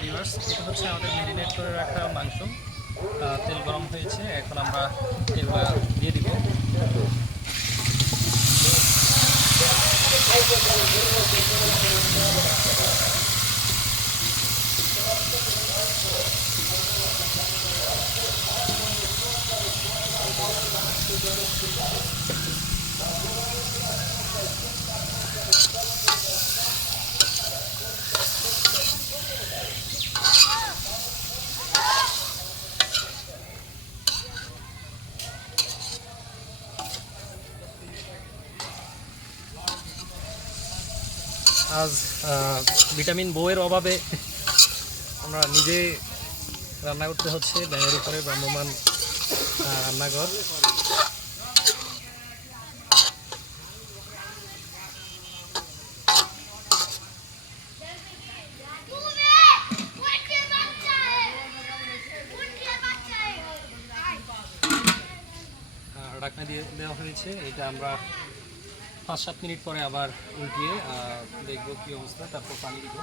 Viewers, এটা হচ্ছে আমাদের মেরিনেট করে রাখা মাংস। তেল গরম হয়েছে, এখন আমরা এগুলো দিয়ে দিব। আজ ভিটামিন বইয়ের অভাবে আমরা নিজে রান্না করতে হচ্ছে, ব্যাঙের উপরে ভ্রাম্যমান রান্নাঘর। ঢাকনা দিয়ে দেওয়া হয়েছে, এটা আমরা 5-7 মিনিট পরে আবার উল্টিয়ে দেখবো কী অবস্থা, তারপর পানি দিব।